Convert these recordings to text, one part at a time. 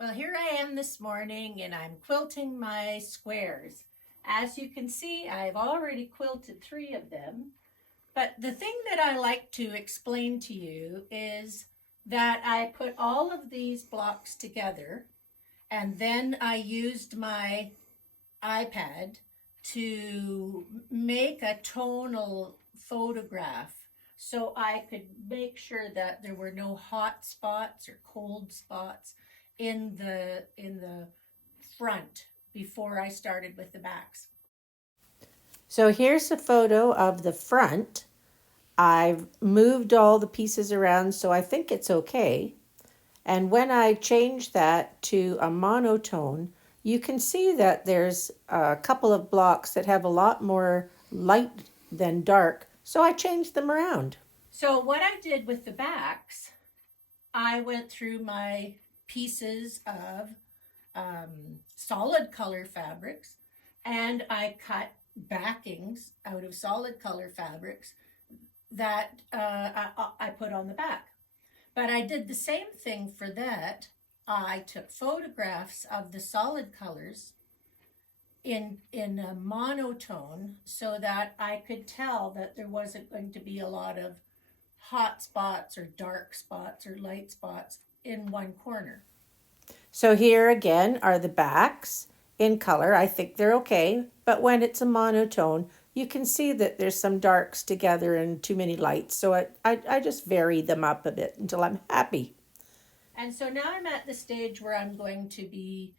Well, here I am this morning and I'm quilting my squares. As you can see, I've already quilted 3 of them. But the thing that I like to explain to you is that I put all of these blocks together and then I used my iPad to make a tonal photograph so I could make sure that there were no hot spots or cold spots in the front before I started with the backs. So here's a photo of the front. I've moved all the pieces around, so I think it's okay. And when I change that to a monotone, you can see that there's a couple of blocks that have a lot more light than dark, so I changed them around. So what I did with the backs, I went through my pieces of solid color fabrics and I cut backings out of solid color fabrics that I put on the back. But I did the same thing for that. I took photographs of the solid colors in a monotone so that I could tell that there wasn't going to be a lot of hot spots or dark spots or light spots in one corner. So here again are the backs in color. I think they're okay, but when it's a monotone, you can see that there's some darks together and too many lights. So I just vary them up a bit until I'm happy. And so now I'm at the stage where I'm going to be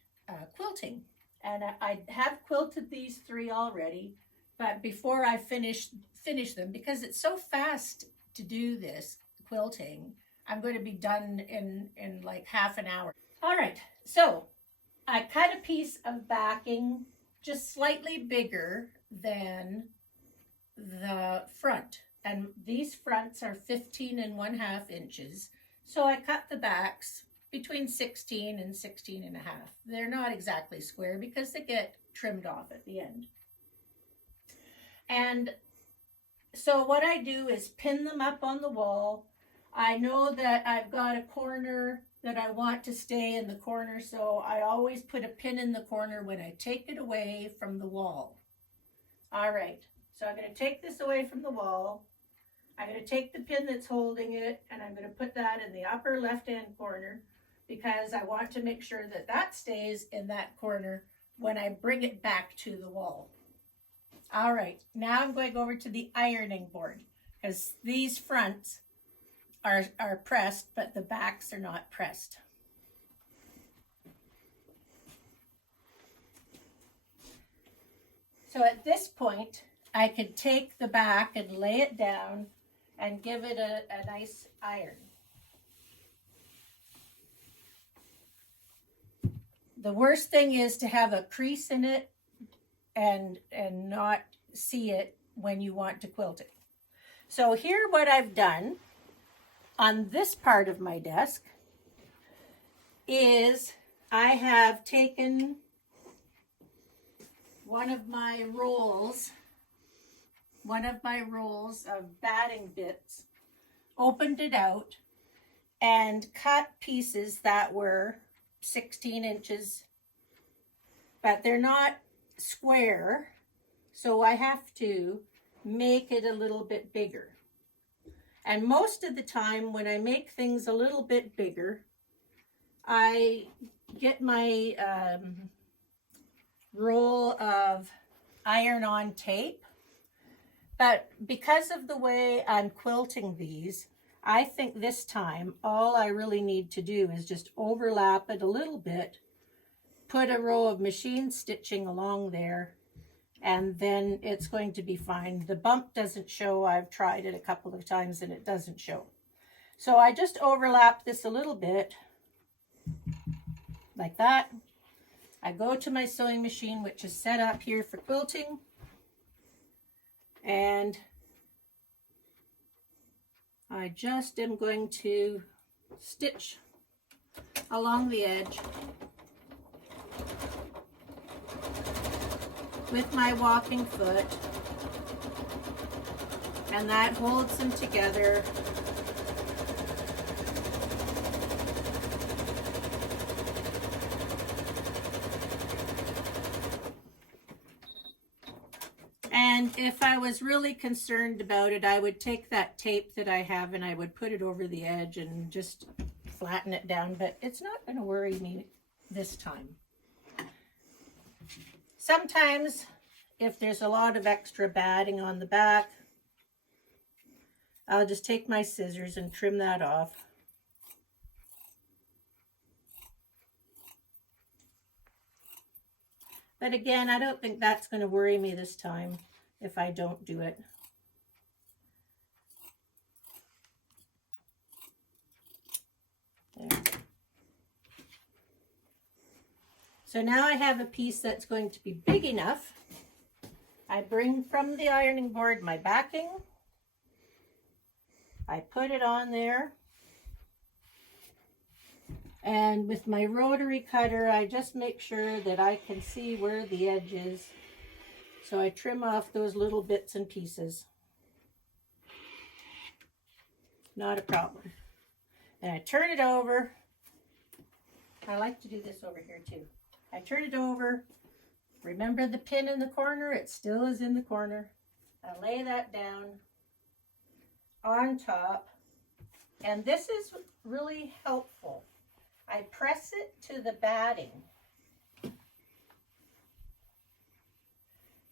quilting. And I have quilted these 3 already, but before I finish them, because it's so fast to do this quilting, I'm going to be done in like half an hour. All right, so I cut a piece of backing just slightly bigger than the front. And these fronts are 15 1/2 inches. So I cut the backs between 16 and 16 1/2. They're not exactly square because they get trimmed off at the end. And so what I do is pin them up on the wall. I know that I've got a corner that I want to stay in the corner, so I always put a pin in the corner when I take it away from the wall. All right, so I'm going to take this away from the wall. I'm going to take the pin that's holding it and I'm going to put that in the upper left-hand corner because I want to make sure that that stays in that corner when I bring it back to the wall. All right, now I'm going over to the ironing board because these fronts are pressed, but the backs are not pressed. So at this point, I could take the back and lay it down and give it a nice iron. The worst thing is to have a crease in it and not see it when you want to quilt it. So here what I've done on this part of my desk is I have taken one of my rolls of batting bits, opened it out, and cut pieces that were 16 inches, but they're not square, so I have to make it a little bit bigger. And most of the time when I make things a little bit bigger, I get my roll of iron-on tape. But because of the way I'm quilting these, I think this time all I really need to do is just overlap it a little bit, put a row of machine stitching along there, and then it's going to be fine. The bump doesn't show. I've tried it a couple of times and it doesn't show. So I just overlap this a little bit like that. I go to my sewing machine, which is set up here for quilting, and I just am going to stitch along the edge with my walking foot, and that holds them together. And if I was really concerned about it, I would take that tape that I have and I would put it over the edge and just flatten it down, but it's not going to worry me this time. Sometimes if there's a lot of extra batting on the back, I'll just take my scissors and trim that off. But again, I don't think that's going to worry me this time if I don't do it. There. So now I have a piece that's going to be big enough. I bring from the ironing board my backing. I put it on there. And with my rotary cutter, I just make sure that I can see where the edge is. So I trim off those little bits and pieces. Not a problem. And I turn it over. I like to do this over here too. I turn it over. Remember the pin in the corner? It still is in the corner. I lay that down on top. And this is really helpful. I press it to the batting.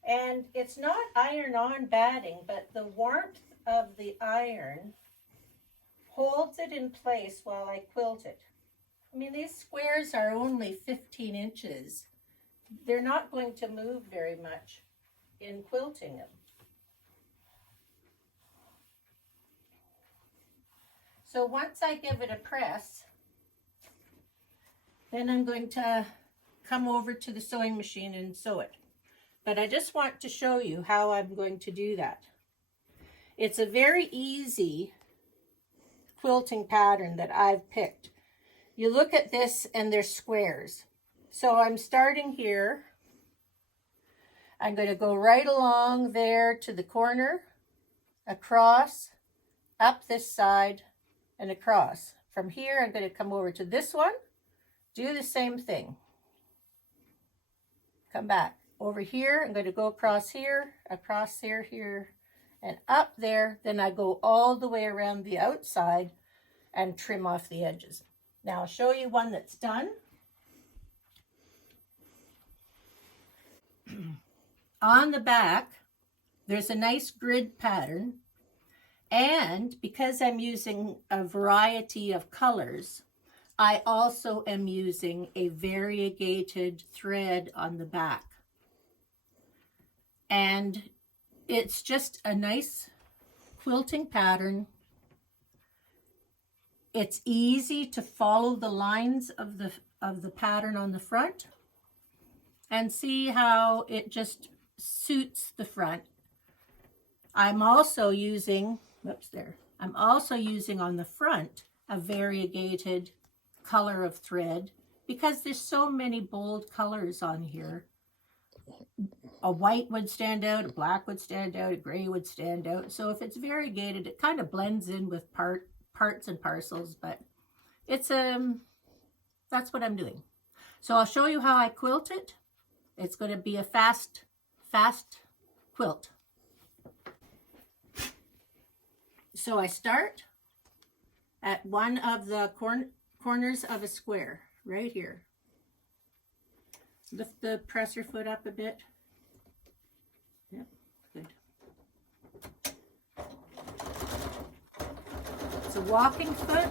And it's not iron-on batting, but the warmth of the iron holds it in place while I quilt it. I mean, these squares are only 15 inches. They're not going to move very much in quilting them. So once I give it a press, then I'm going to come over to the sewing machine and sew it. But I just want to show you how I'm going to do that. It's a very easy quilting pattern that I've picked. You look at this and there's squares. So I'm starting here. I'm going to go right along there to the corner, across, up this side, and across. From here, I'm going to come over to this one, do the same thing. Come back. Over here, I'm going to go across here, here, and up there. Then I go all the way around the outside and trim off the edges. Now I'll show you one that's done. On the back, there's a nice grid pattern. And because I'm using a variety of colors, I also am using a variegated thread on the back. And it's just a nice quilting pattern. It's easy to follow the lines of the pattern on the front and see how it just suits the front. I'm also using, I'm also using on the front a variegated color of thread because there's so many bold colors on here. A white would stand out, a black would stand out, a gray would stand out. So if it's variegated, it kind of blends in with parts and parcels, but it's that's what I'm doing. So I'll show you how I quilt it. It's going to be a fast quilt. So I start at one of the corners of a square right here. Lift the presser foot up a bit. Yep, good. It's a walking foot.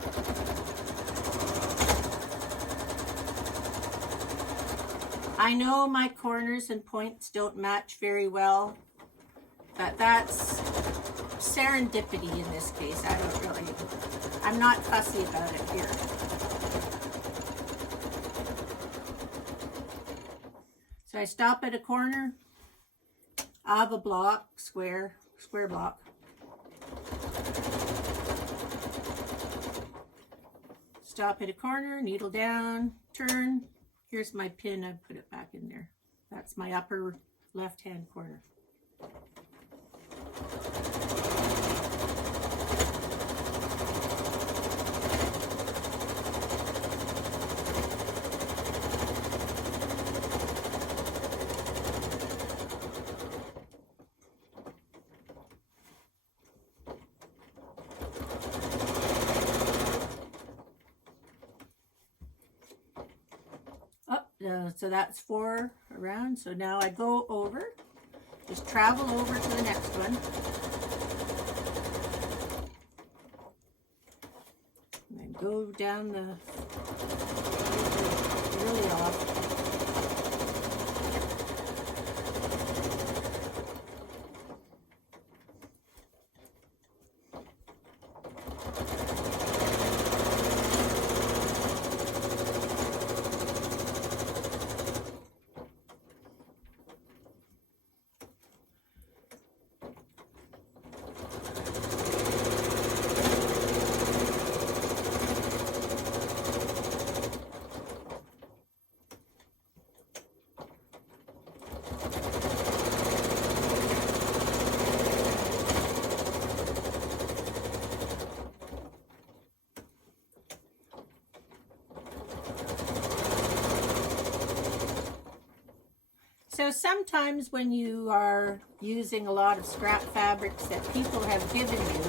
I know my corners and points don't match very well, but that's serendipity in this case. I'm not fussy about it here. So I stop at a corner of a block, square block. Stop at a corner, needle down, turn. Here's my pin, I put it back in there. That's my upper left-hand corner. So that's 4 around. So now I go over, just travel over to the next one. And then go down the, really off. So sometimes when you are using a lot of scrap fabrics that people have given you,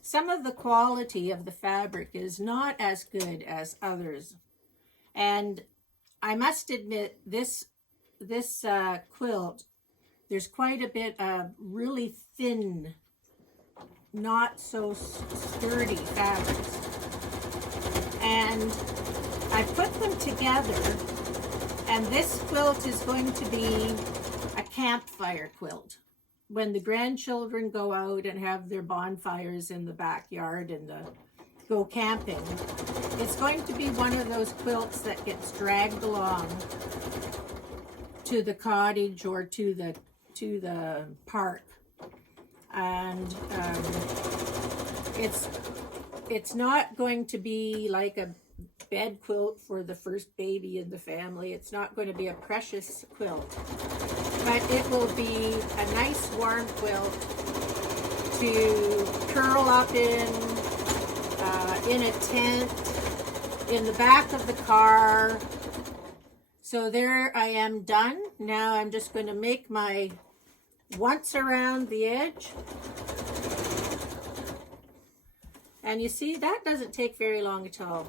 some of the quality of the fabric is not as good as others. And I must admit, this quilt, there's quite a bit of really thin, not so sturdy fabrics. And I put them together. And this quilt is going to be a campfire quilt. When the grandchildren go out and have their bonfires in the backyard and go camping, it's going to be one of those quilts that gets dragged along to the cottage or to the park. And it's not going to be like a bed quilt for the first baby in the family. It's not going to be a precious quilt, but it will be a nice warm quilt to curl up in a tent, in the back of the car. So there I am done. Now I'm just going to make my once around the edge. And you see, that doesn't take very long at all.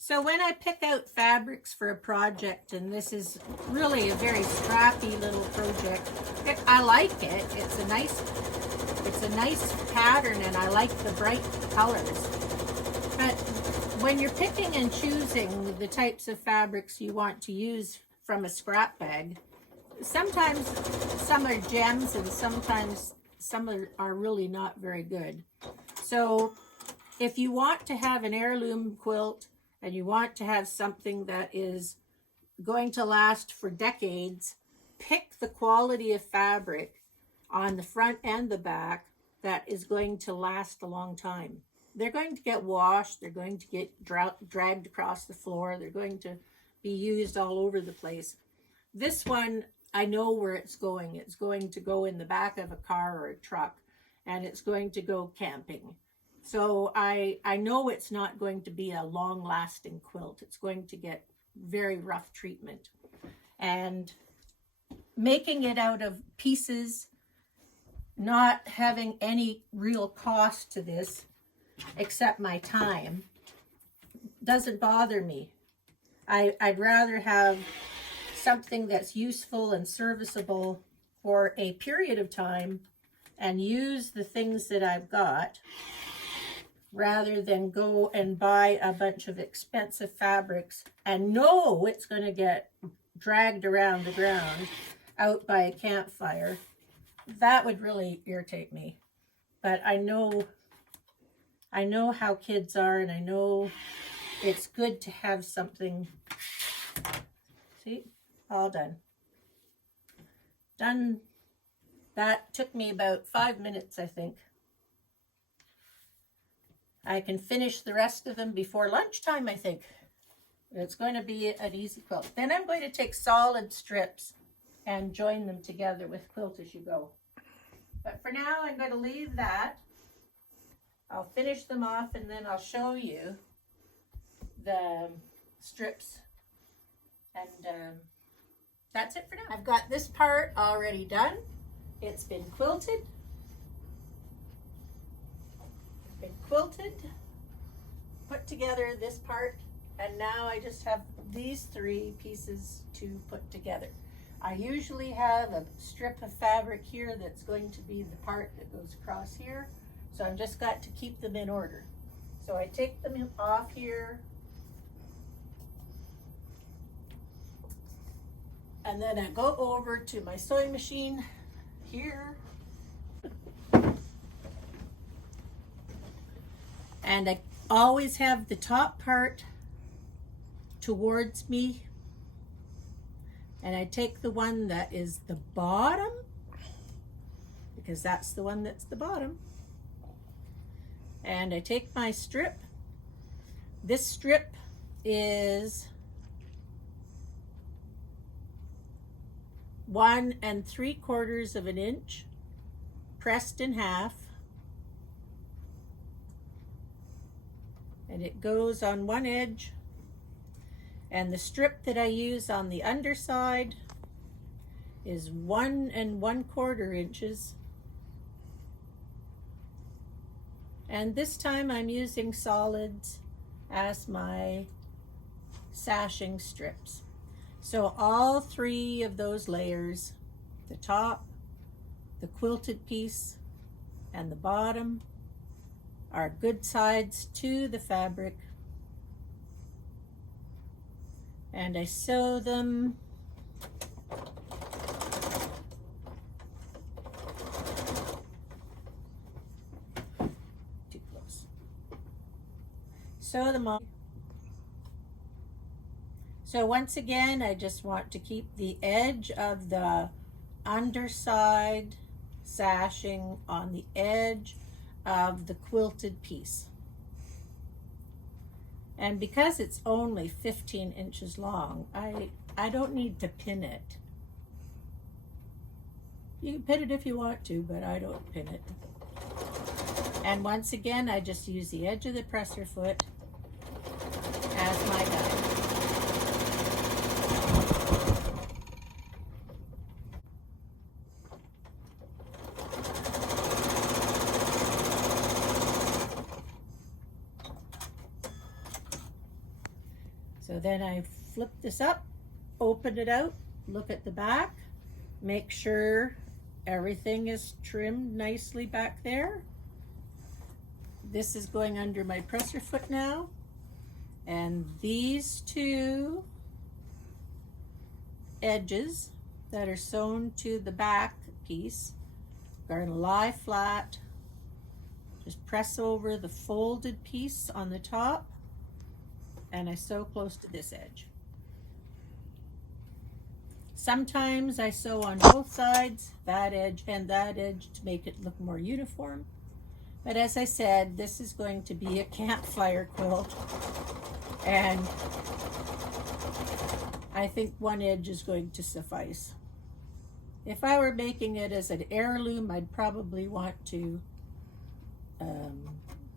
So when I pick out fabrics for a project, and this is really a very scrappy little project, I like it. It's a nice pattern, and I like the bright colors. But when you're picking and choosing the types of fabrics you want to use from a scrap bag, sometimes some are gems and sometimes some are really not very good. So if you want to have an heirloom quilt, and you want to have something that is going to last for decades, pick the quality of fabric on the front and the back that is going to last a long time. They're going to get washed, they're going to get dragged across the floor, they're going to be used all over the place. This one, I know where it's going. It's going to go in the back of a car or a truck, and it's going to go camping. So I know it's not going to be a long-lasting quilt. It's going to get very rough treatment. And making it out of pieces, not having any real cost to this, except my time, doesn't bother me. I'd rather have something that's useful and serviceable for a period of time and use the things that I've got, rather than go and buy a bunch of expensive fabrics and know it's going to get dragged around the ground out by a campfire. That would really irritate me. But I know how kids are, and I know it's good to have something. See, all done. Done. That took me about 5 minutes, I think. I can finish the rest of them before lunchtime, I think. It's going to be an easy quilt. Then I'm going to take solid strips and join them together with Quilt As You Go. But for now, I'm going to leave that. I'll finish them off and then I'll show you the strips. And that's it for now. I've got this part already done. It's been quilted. Put together this part, and now I just have these 3 pieces to put together. I usually have a strip of fabric here that's going to be the part that goes across here, so I've just got to keep them in order. So I take them off here, and then I go over to my sewing machine here, and I always have the top part towards me, and I take the one that is the bottom, because that's the one that's the bottom, and I take my strip. This strip is 1 3/4 of an inch pressed in half, and it goes on one edge, and the strip that I use on the underside is 1 1/4 inches, and this time I'm using solids as my sashing strips. So all 3 of those layers, the top, the quilted piece, and the bottom, are good sides to the fabric, and I sew them too close. Sew them all. So once again, I just want to keep the edge of the underside sashing on the edge of the quilted piece. And because it's only 15 inches long, I don't need to pin it. You can pin it if you want to, but I don't pin it. And once again, I just use the edge of the presser foot as my guide. So then I flip this up, open it out, look at the back, make sure everything is trimmed nicely back there. This is going under my presser foot now, and these 2 edges that are sewn to the back piece are going to lie flat. Just press over the folded piece on the top, and I sew close to this edge. Sometimes I sew on both sides, that edge and that edge, to make it look more uniform. But as I said, this is going to be a campfire quilt, and I think one edge is going to suffice. If I were making it as an heirloom, I'd probably want to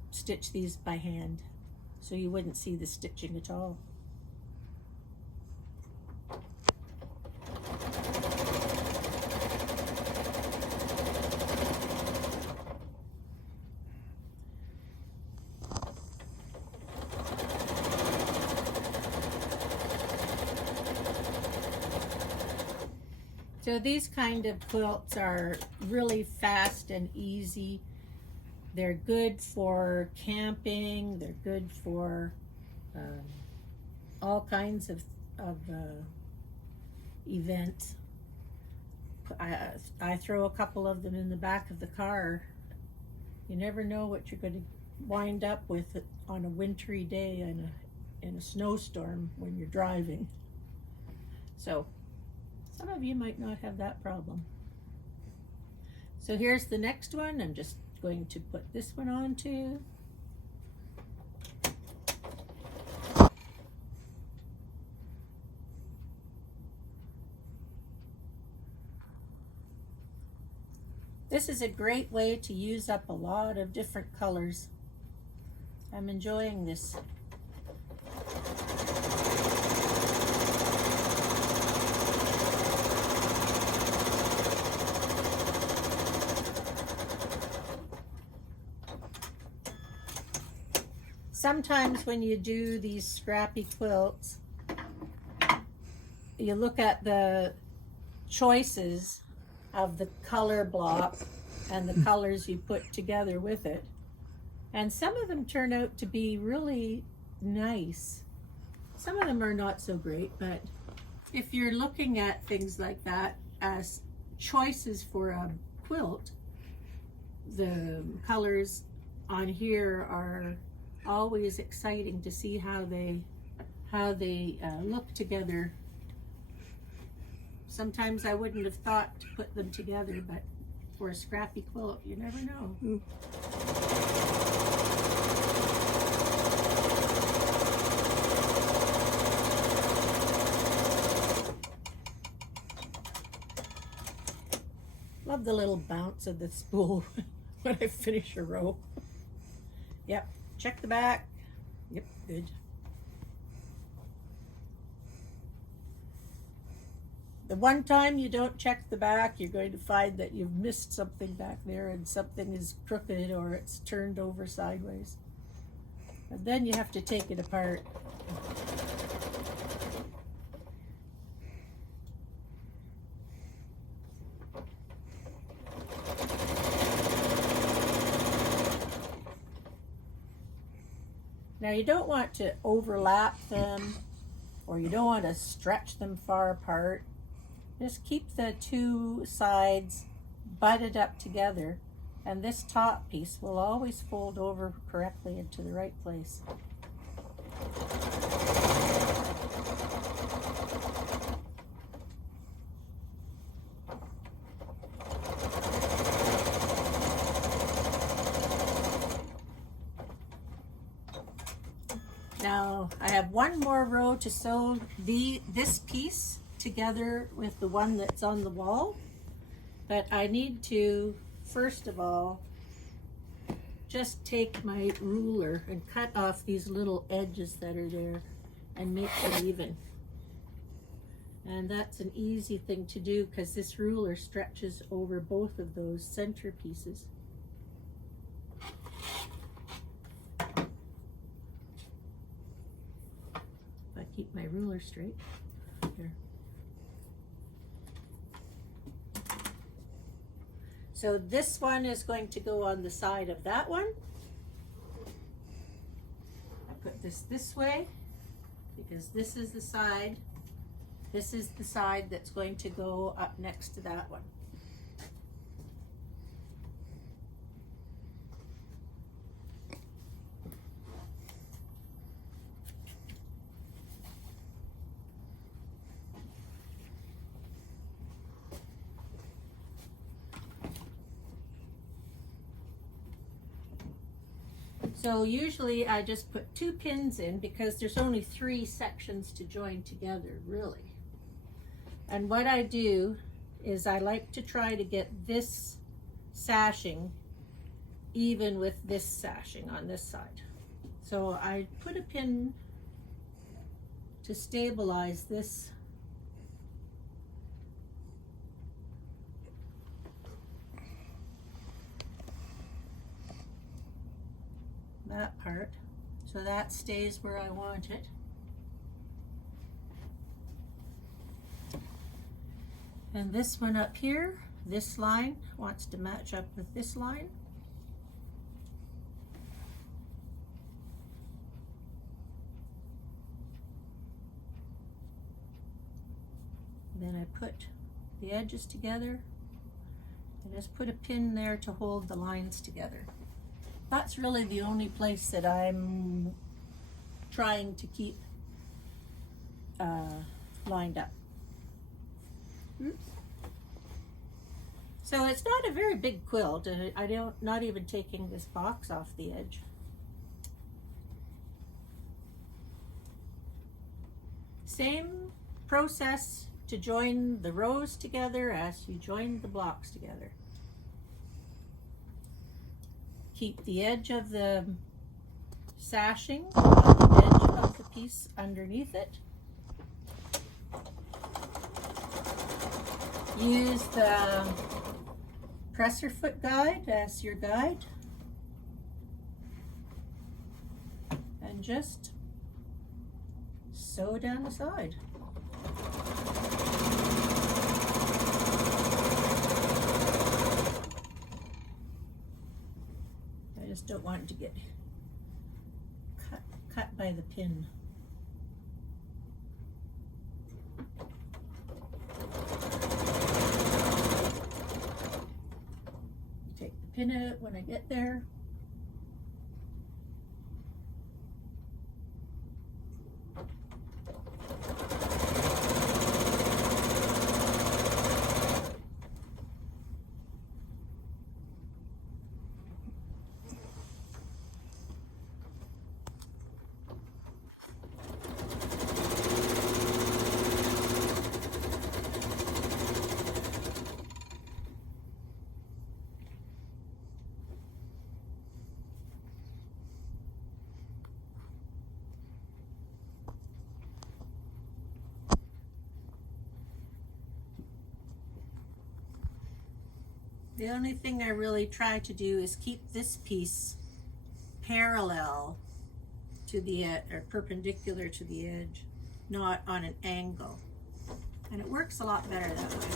stitch these by hand, so you wouldn't see the stitching at all. So these kind of quilts are really fast and easy. They're good for camping. They're good for all kinds of events. I throw a couple of them in the back of the car. You never know what you're going to wind up with on a wintry day in a snowstorm when you're driving. So some of you might not have that problem. So here's the next one. I'm just going to put this one on too. This is a great way to use up a lot of different colors. I'm enjoying this. Sometimes when you do these scrappy quilts, you look at the choices of the color block and the colors you put together with it. And some of them turn out to be really nice. Some of them are not so great, but if you're looking at things like that as choices for a quilt, the colors on here are always exciting to see how they look together. Sometimes I wouldn't have thought to put them together, but for a scrappy quilt, you never know. Love the little bounce of the spool when I finish a row. Yep, check the back. Yep, good. The one time you don't check the back, you're going to find that you've missed something back there and something is crooked or it's turned over sideways. And then you have to take it apart. Now you don't want to overlap them, or you don't want to stretch them far apart. Just keep the two sides butted up together, and this top piece will always fold over correctly into the right place. Now I have one more row to sew this piece together with the one that's on the wall, but I need to first of all just take my ruler and cut off these little edges that are there and make them even. And that's an easy thing to do because this ruler stretches over both of those center pieces. If I keep my ruler straight. Here. So this one is going to go on the side of that one. I put this way because this is the side. This is the side that's going to go up next to that one. So usually I just put 2 pins in because there's only 3 sections to join together, really. And what I do is I like to try to get this sashing even with this sashing on this side. So I put a pin to stabilize this. That part, so that stays where I want it. And this one up here, this line wants to match up with this line. Then I put the edges together and just put a pin there to hold the lines together. That's really the only place that I'm trying to keep lined up. Oops. So it's not a very big quilt. Not even taking this box off the edge. Same process to join the rows together as you join the blocks together. keep the edge of the sashing on the edge of the piece underneath it. Use the presser foot guide as your guide, and just sew down the side. I just don't want it to get cut by the pin. Take the pin out when I get there. The only thing I really try to do is keep this piece parallel to the edge, or perpendicular to the edge, not on an angle. And it works a lot better that way.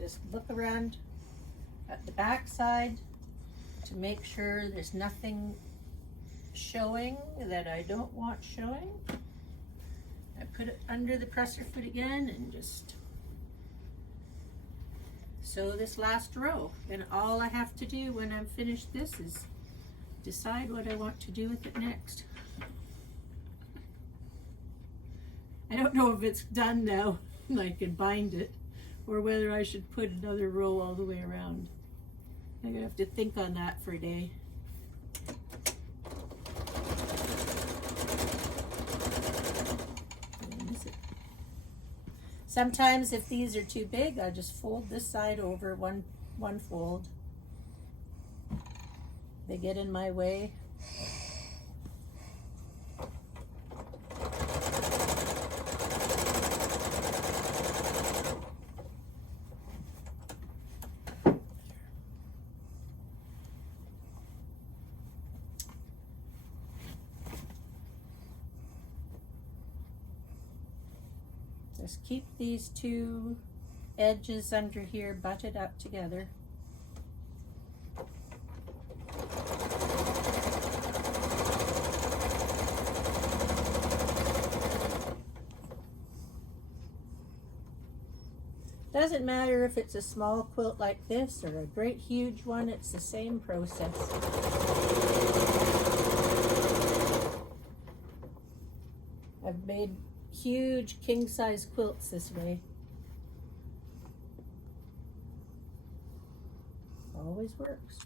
Just look around at the back side to make sure there's nothing showing that I don't want showing. I put it under the presser foot again and just sew this last row. And all I have to do when I'm finished this is decide what I want to do with it next. I don't know if it's done now and I can bind it, or whether I should put another row all the way around. I'm gonna have to think on that for a day. Sometimes if these are too big, I just fold this side over one fold. They get in my way. Just keep these two edges under here butted up together. Doesn't matter if it's a small quilt like this or a great huge one, it's the same process. I've made huge king-size quilts this way. Always works.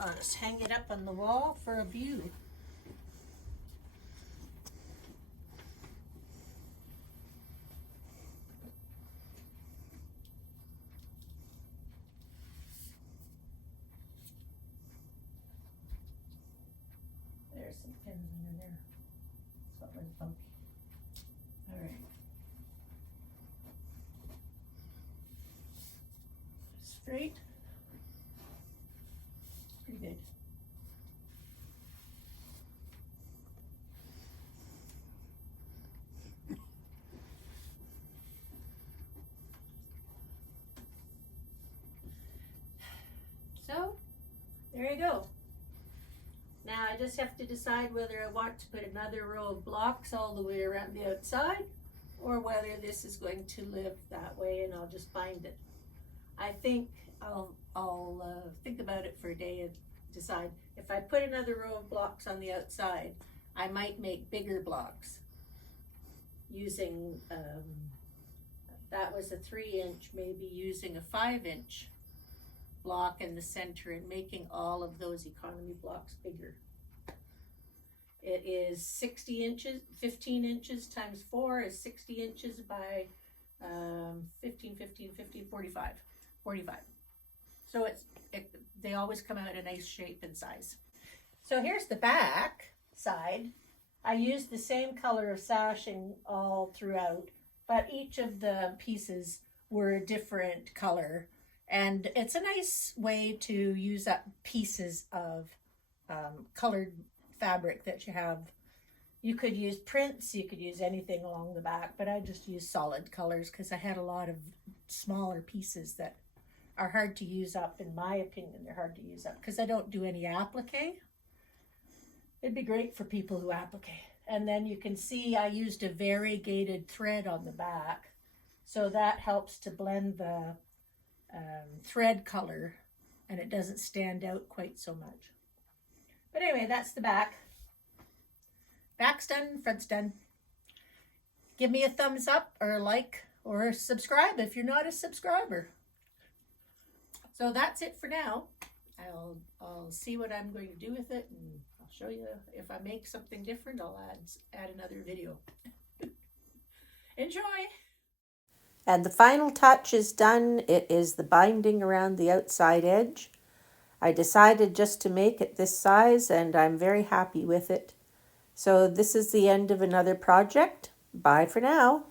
I'll just hang it up on the wall for a view. There's some pins in there. Something funky. All right. Straight. Pretty good. So, there you go. Now I just have to decide whether I want to put another row of blocks all the way around the outside or whether this is going to live that way and I'll just bind it. I think I'll think about it for a day and decide. If I put another row of blocks on the outside, I might make bigger blocks using, that was a 3-inch, maybe using a 5-inch block in the center and making all of those economy blocks bigger. It is 60 inches, 15 inches times 4 is 60 inches by 15, 45. So they always come out a nice shape and size. So here's the back side. I used the same color of sashing all throughout, but each of the pieces were a different color. And it's a nice way to use up pieces of colored fabric that you have. You could use prints, you could use anything along the back, but I just used solid colors because I had a lot of smaller pieces that are hard to use up. In my opinion, they're hard to use up because I don't do any applique. It'd be great for people who applique. And then you can see I used a variegated thread on the back. So that helps to blend the thread color and it doesn't stand out quite so much. But anyway, that's the back. Back's done, front's done. Give me a thumbs up or a like or subscribe if you're not a subscriber. So that's it for now. I'll see what I'm going to do with it and I'll show you. If I make something different, I'll add another video. Enjoy! And the final touch is done. It is the binding around the outside edge. I decided just to make it this size and I'm very happy with it. So this is the end of another project. Bye for now.